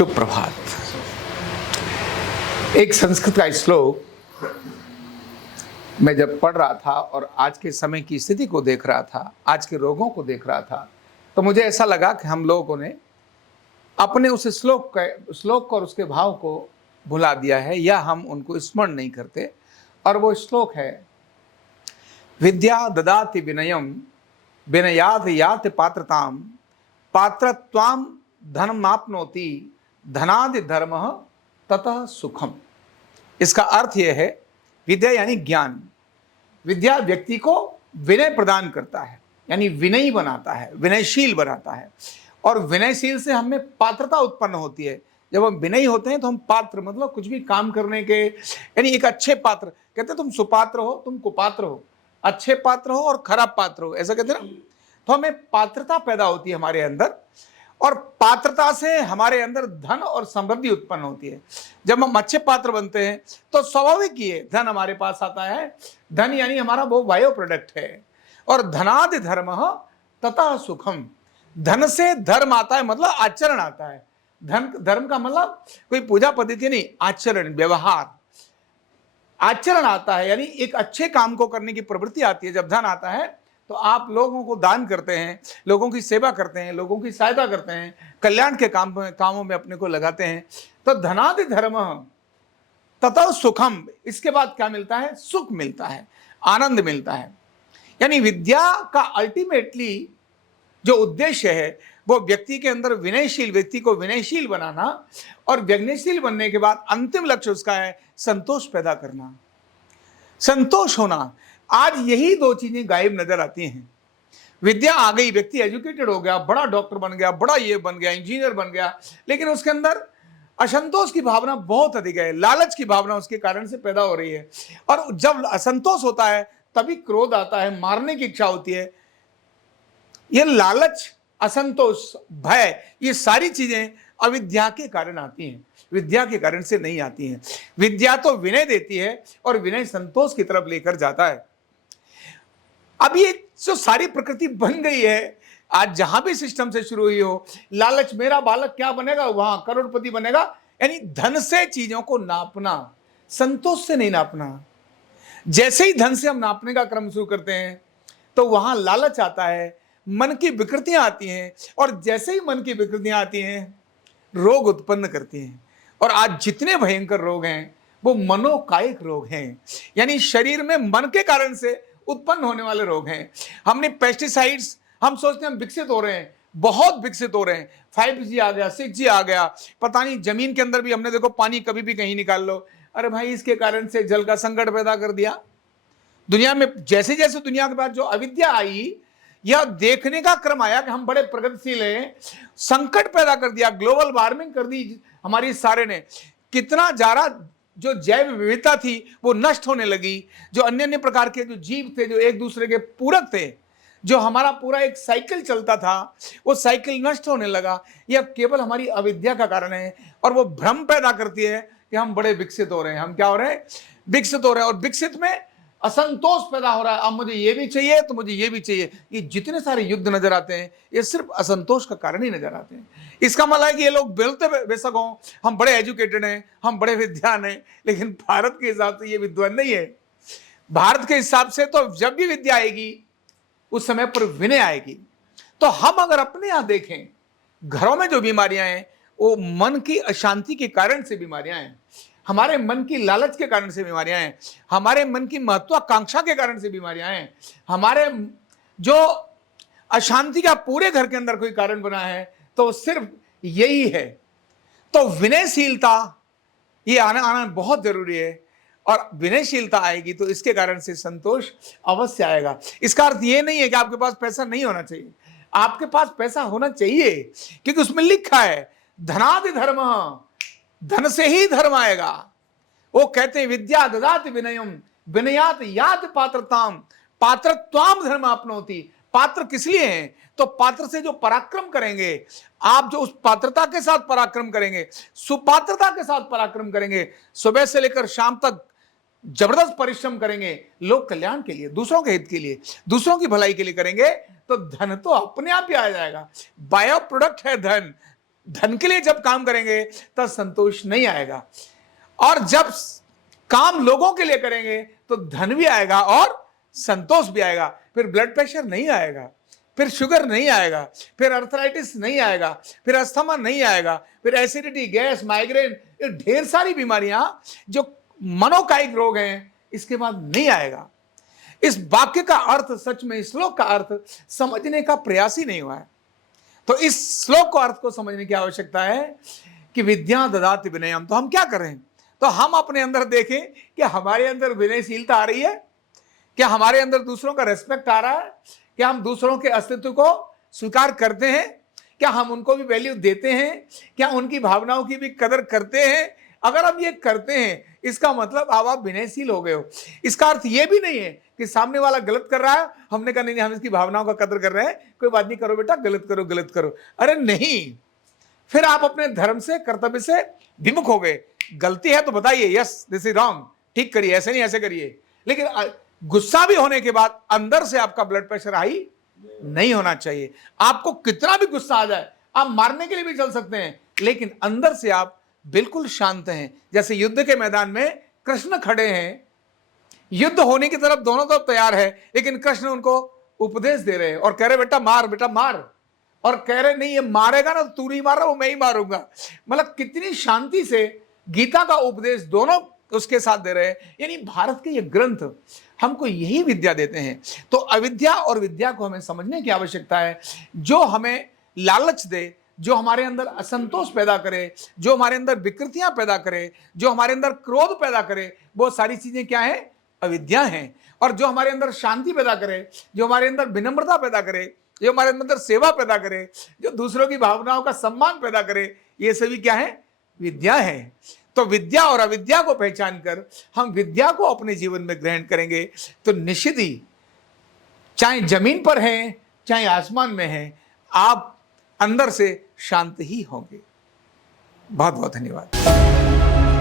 शुभ प्रभात। एक संस्कृत का श्लोक मैं जब पढ़ रहा था और आज के समय की स्थिति को देख रहा था, आज के रोगों को देख रहा था, तो मुझे ऐसा लगा कि हम लोगों ने अपने उस श्लोक और उसके भाव को भुला दिया है या हम उनको स्मरण नहीं करते। और वो श्लोक है, विद्या ददाति विनयम विनयाद याति पात्रताम पात्रत्वाम धनमाप्नोति धनादि धर्म ततः सुखम। इसका अर्थ यह है, विद्या यानी ज्ञान। विद्या व्यक्ति को विनय प्रदान करता है, यानी विनयी बनाता है, विनयशील बनाता है। और विनयशील से हमें पात्रता उत्पन्न होती है। जब हम विनयी होते हैं तो हम पात्र, मतलब कुछ भी काम करने के, यानी एक अच्छे पात्र। कहते हैं तुम सुपात्र हो, तुम कुपात्र हो, अच्छे पात्र हो और खराब पात्र हो, ऐसा कहते हैं ना। तो हमें पात्रता पैदा होती है हमारे अंदर, और पात्रता से हमारे अंदर धन और समृद्धि उत्पन्न होती है। जब हम अच्छे पात्र बनते हैं तो स्वाभाविक ही है धन हमारे पास आता है। धन यानी हमारा वो बायो प्रोडक्ट है। और धनादि धर्म तथा सुखम, धन से धर्म आता है, मतलब आचरण आता है। धर्म का मतलब कोई पूजा पद्धति नहीं, आचरण, व्यवहार, आचरण आता है, यानी एक अच्छे काम को करने की प्रवृत्ति आती है। जब धन आता है तो आप लोगों को दान करते हैं, लोगों की सेवा करते हैं, लोगों की सहायता करते हैं, कल्याण के कामों में अपने को लगाते हैं। तो धनादि धर्म तथा सुखम, इसके बाद क्या मिलता है? सुख मिलता है, आनंद मिलता है। यानी विद्या का अल्टीमेटली जो उद्देश्य है वो व्यक्ति के अंदर विनयशील, व्यक्ति को विनयशील बनाना, और विनयशील बनने के बाद अंतिम लक्ष्य उसका है संतोष पैदा करना, संतोष होना। आज यही दो चीजें गायब नजर आती हैं। विद्या आ गई, व्यक्ति एजुकेटेड हो गया, बड़ा डॉक्टर बन गया, बड़ा ये बन गया, इंजीनियर बन गया, लेकिन उसके अंदर असंतोष की भावना बहुत अधिक है, लालच की भावना उसके कारण से पैदा हो रही है। और जब असंतोष होता है तभी क्रोध आता है, मारने की इच्छा होती है। ये लालच, असंतोष, भय, ये सारी चीजें अविद्या के कारण आती हैं, विद्या के कारण से नहीं आती हैं। विद्या तो विनय देती है और विनय संतोष की तरफ लेकर जाता है। अब ये जो सारी प्रकृति बन गई है, आज जहां भी सिस्टम से शुरू हुई हो, लालच, मेरा बालक क्या बनेगा, वहां करोड़पति बनेगा, यानी धन से चीजों को नापना, संतोष से नहीं नापना। जैसे ही धन से हम नापने का क्रम शुरू करते हैं तो वहां लालच आता है, मन की विकृतियां आती हैं, और जैसे ही मन की विकृतियां आती हैं रोग उत्पन्न करती हैं। और आज जितने भयंकर रोग हैं वो मनोकायिक रोग हैं, यानी शरीर में मन के कारण से उत्पन्न होने वाले रोग हैं। हमने पेस्टिसाइड्स, हम सोचते हैं हम विकसित हो रहे हैं, बहुत विकसित हो रहे हैं, 5G आ गया, 6G आ गया, पता नहीं जमीन के अंदर भी हमने, देखो पानी कभी भी कहीं निकाल लो, अरे भाई इसके कारण से जल का संकट पैदा कर दिया दुनिया में। जैसे जैसे दुनिया के पास जो अविद्या आई, यह देखने का क्रम आया कि हम बड़े प्रगतिशील हैं, संकट पैदा कर दिया, ग्लोबल वार्मिंग कर दी हमारी सारे ने। कितना ज्यादा जो जैव विविधता थी वो नष्ट होने लगी, जो अन्य अन्य प्रकार के जो जीव थे जो एक दूसरे के पूरक थे, जो हमारा पूरा एक साइकिल चलता था, वो साइकिल नष्ट होने लगा। यह केवल हमारी अविद्या का कारण है, और वो भ्रम पैदा करती है कि हम बड़े विकसित हो रहे हैं। हम क्या हो रहे हैं? विकसित हो रहे हैं, और विकसित में असंतोष पैदा हो रहा है। अब मुझे ये भी चाहिए तो मुझे ये भी चाहिए। ये जितने सारे युद्ध नजर आते हैं ये सिर्फ असंतोष का कारण ही नजर आते हैं। इसका मतलब है कि ये लोग बोलते बेशक हों हम बड़े एजुकेटेड हैं, हम बड़े विद्वान हैं, लेकिन भारत के हिसाब से ये विद्वान नहीं है। भारत के हिसाब से तो जब भी विद्या आएगी उस समय पर विनय आएगी। तो हम अगर अपने यहां देखें, घरों में जो बीमारियां हैं वो मन की अशांति के कारण से बीमारियां हैं, हमारे मन की लालच के कारण से बीमारियां हैं, हमारे मन की महत्वाकांक्षा के कारण से बीमारियां हैं, हमारे जो अशांति का पूरे घर के अंदर कोई कारण बना है तो सिर्फ यही है। तो विनयशीलता ये आना बहुत जरूरी है, और विनयशीलता आएगी तो इसके कारण से संतोष अवश्य आएगा। इसका अर्थ ये नहीं है कि आपके पास पैसा नहीं होना चाहिए, आपके पास पैसा होना चाहिए, क्योंकि उसमें लिखा है धनादि धर्म, धन से ही धर्म आएगा। वो कहते हैं विद्या ददाति विनयम विनयात याति पात्रताम पात्रत्वाम धर्म आपनोति। पात्र किस लिए हैं? तो पात्र से जो पराक्रम करेंगे, आप जो उस पात्रता के साथ पराक्रम करेंगे, सुपात्रता के साथ पराक्रम करेंगे, सुबह से लेकर शाम तक जबरदस्त परिश्रम करेंगे, लोक कल्याण के लिए, दूसरों के हित के लिए, दूसरों की भलाई के लिए करेंगे, तो धन तो अपने आप ही आ जाएगा। बायो प्रोडक्ट है धन, धन के लिए जब काम करेंगे तब संतोष नहीं आएगा, और जब काम लोगों के लिए करेंगे तो धन भी आएगा और संतोष भी आएगा। फिर ब्लड प्रेशर नहीं आएगा, फिर शुगर नहीं आएगा, फिर अर्थराइटिस नहीं आएगा, फिर अस्थमा नहीं आएगा, फिर एसिडिटी, गैस, माइग्रेन, ये ढेर सारी बीमारियां जो मनोकायिक रोग हैं इसके बाद नहीं आएगा। इस वाक्य का अर्थ, सच में इस श्लोक का अर्थ समझने का प्रयास ही नहीं हुआ है। तो इस श्लोक को अर्थ को समझने की आवश्यकता है कि विद्या ददाति विनयम। तो हम क्या करें? तो हम अपने अंदर देखें कि हमारे अंदर विनयशीलता आ रही है, क्या हमारे अंदर दूसरों का रेस्पेक्ट आ रहा है, क्या हम दूसरों के अस्तित्व को स्वीकार करते हैं, क्या हम उनको भी वैल्यू देते हैं, क्या उनकी भावनाओं की भी कदर करते हैं। अगर हम ये करते हैं इसका मतलब आप विनयशील हो गए हो। इसका अर्थ ये भी नहीं है कि सामने वाला गलत कर रहा है, हमने कहा नहीं हम इसकी भावनाओं का कदर कर रहे हैं, कोई बात नहीं, करो बेटा, गलत करो गलत करो। अरे नहीं, फिर आप अपने धर्म से, कर्तव्य से विमुख हो गए। गलती है तो बताइए, यस दिस इज रॉन्ग, ठीक करिए, ऐसे नहीं ऐसे करिए। लेकिन गुस्सा भी होने के बाद अंदर से आपका ब्लड प्रेशर हाई नहीं होना चाहिए। आपको कितना भी गुस्सा आ जाए, आप मारने के लिए भी चल सकते हैं, लेकिन अंदर से आप बिल्कुल शांत हैं। जैसे युद्ध के मैदान में कृष्ण खड़े हैं, युद्ध होने की तरफ दोनों तरफ तैयार है, लेकिन कृष्ण उनको उपदेश दे रहे हैं और कह रहे बेटा मार, बेटा मार, और कह रहे नहीं ये मारेगा ना, तू नहीं मार रहा, वो मैं ही मारूंगा। मतलब कितनी शांति से गीता का उपदेश दोनों उसके साथ दे रहे हैं। यानी भारत के ये ग्रंथ हमको यही विद्या देते हैं। तो अविद्या और विद्या को हमें समझने की आवश्यकता है। जो हमें लालच दे, जो हमारे अंदर असंतोष पैदा करे, जो हमारे अंदर विकृतियां पैदा करे, जो हमारे अंदर क्रोध पैदा करे, वो सारी चीजें क्या है? अविद्या हैं। और जो हमारे अंदर शांति पैदा करे, जो हमारे अंदर विनम्रता पैदा करे, जो हमारे अंदर सेवा पैदा करे, जो दूसरों की भावनाओं का सम्मान पैदा करे, ये सभी क्या है? विद्या है। तो विद्या और अविद्या को पहचान कर हम विद्या को अपने जीवन में ग्रहण करेंगे तो निश्चित ही, चाहे जमीन पर हैं चाहे आसमान में हैं, आप अंदर से शांत ही होंगे। बहुत बहुत धन्यवाद।